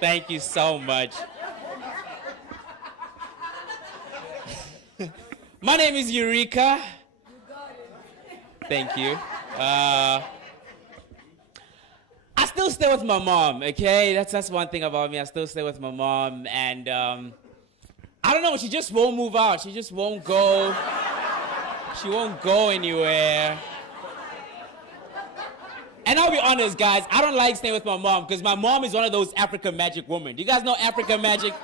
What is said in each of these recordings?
Thank you so much. My name is Eureka. Thank you. I still stay with my mom, okay? That's one thing about me. I still stay with my mom, and I don't know, she just won't move out. She just won't go. She won't go anywhere. And I'll be honest, guys, I don't like staying with my mom because my mom is one of those African Magic women. Do you guys know African Magic?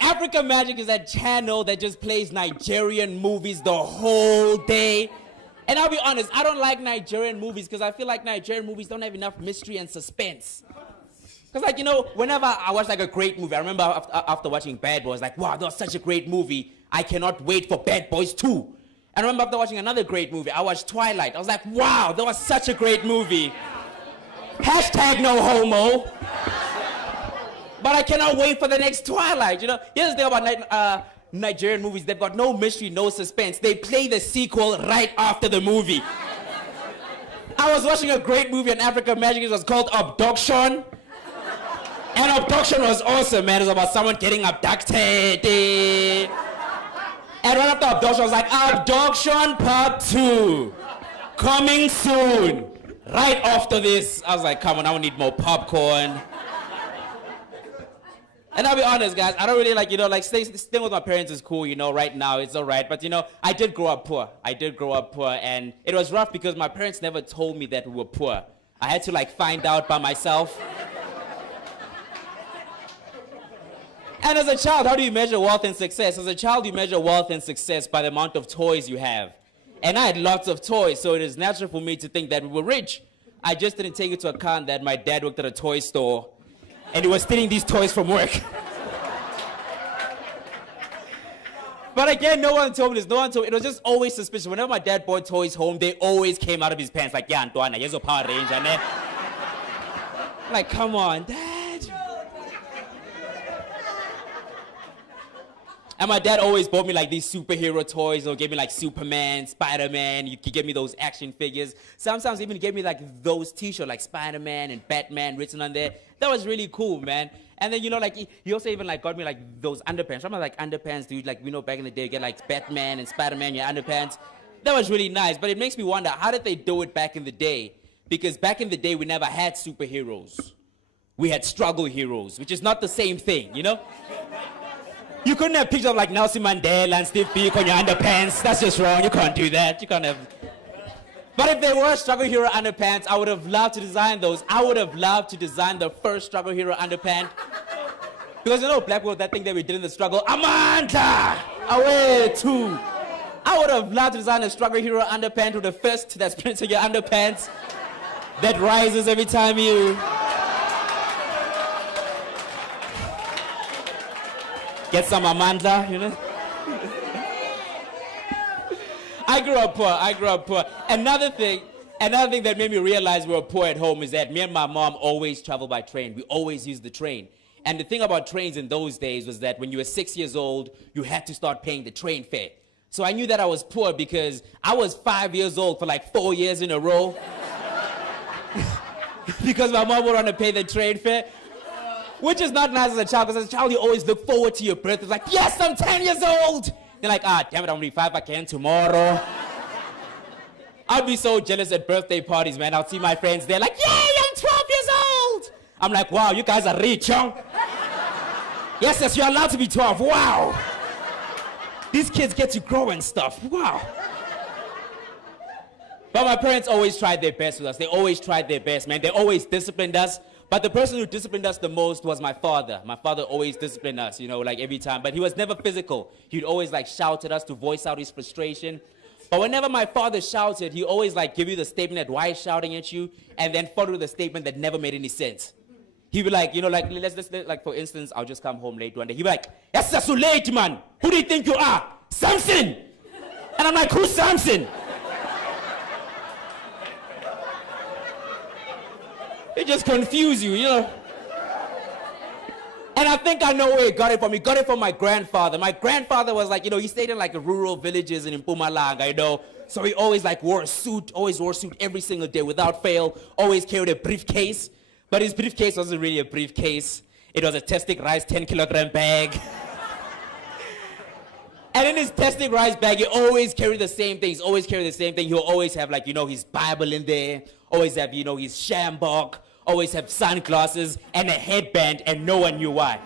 African Magic is that channel that just plays Nigerian movies the whole day. And I'll be honest, I don't like Nigerian movies because I feel like Nigerian movies don't have enough mystery and suspense. Because, like, you know, whenever I watch, like, a great movie, I remember after watching Bad Boys, like, wow, that was such a great movie. I cannot wait for Bad Boys 2. And I remember after watching another great movie, I watched Twilight. I was like, wow, that was such a great movie. Hashtag no homo. But I cannot wait for the next Twilight, you know? Here's the thing about Nigerian movies. They've got no mystery, no suspense. They play the sequel right after the movie. I was watching a great movie on African Magic. It was called Abduction. And Abduction was awesome, man. It was about someone getting abducted. And right after Abduction, I was like, Abduction Part 2. Coming soon. Right after this, I was like, come on, I don't need more popcorn. And I'll be honest, guys, I don't really like, you know, like staying with my parents is cool, you know, right now, it's all right. But, you know, I did grow up poor. And it was rough because my parents never told me that we were poor. I had to, like, find out by myself. And as a child, how do you measure wealth and success? As a child, you measure wealth and success by the amount of toys you have. And I had lots of toys, so it is natural for me to think that we were rich. I just didn't take into account that my dad worked at a toy store, and he was stealing these toys from work. But again, no one told me this. No one told me. It was just always suspicious. Whenever my dad brought toys home, they always came out of his pants like, yeah, Antoine, here's a Power Ranger. I'm like, come on, Dad. And my dad always bought me like these superhero toys, or gave me like Superman, Spider-Man. You could give me those action figures. Sometimes even gave me like those t-shirts like Spider-Man and Batman written on there. That was really cool, man. And then, you know, like he also even like got me like those underpants. Remember like underpants, dude? Like, you know, back in the day, you get like Batman and Spider-Man, your underpants. That was really nice. But it makes me wonder, how did they do it back in the day? Because back in the day, we never had superheroes. We had struggle heroes, which is not the same thing, you know? You couldn't have pictures of like Nelson Mandela and Steve Biko on your underpants. That's just wrong. You can't do that. You can't have. But if there were struggle hero underpants, I would have loved to design those. I would have loved to design the first struggle hero underpant. Because, you know, black people, that thing that we did in the struggle, Amanda! Away too. I would have loved to design a struggle hero underpant with a fist that's printed your underpants that rises every time you get some Amanda, you know? I grew up poor. Another thing that made me realize we were poor at home is that me and my mom always traveled by train. We always used the train. And the thing about trains in those days was that when you were 6 years old, you had to start paying the train fare. So I knew that I was poor because I was 5 years old for like 4 years in a row. Because my mom would want to pay the train fare. Which is not nice as a child, because as a child, you always look forward to your birthday. It's like, yes, I'm 10 years old. You're like, damn it, I'm only 5 again tomorrow. I'd be so jealous at birthday parties, man. I'll see my friends there like, yay, I'm 12 years old. I'm like, wow, you guys are rich, young. Yes, you're allowed to be 12. Wow. These kids get to grow and stuff. Wow. But my parents always tried their best with us. They always tried their best, man. They always disciplined us. But the person who disciplined us the most was my father. My father always disciplined us, you know, like every time. But he was never physical. He'd always like shout at us to voice out his frustration. But whenever my father shouted, he always like give you the statement that why he's shouting at you, and then follow with the statement that never made any sense. He'd be like, you know, like let's like for instance, I'll just come home late one day. He'd be like, yes, that's so late, man. Who do you think you are? Samson. And I'm like, who's Samson? It just confuse you, you know. And I think I know where he got it from. He got it from my grandfather. My grandfather was like, he stayed in like rural villages in Mpumalanga, So he always like wore a suit, every single day without fail, always carried a briefcase. But his briefcase wasn't really a briefcase. It was a Testic Rice 10-kilogram bag. And in his Testic Rice bag, he always carried the same thing. He'll always have like, his Bible in there, always have, his shambok, always have sunglasses and a headband, and no one knew why.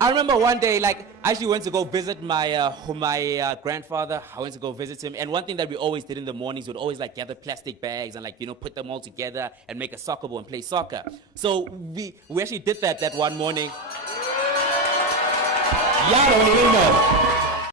I remember one day, I actually went to go visit my grandfather. I went to go visit him, and one thing that we always did in the mornings, we'd always gather plastic bags and put them all together and make a soccer ball and play soccer. So we actually did that one morning. Y'all don't even know.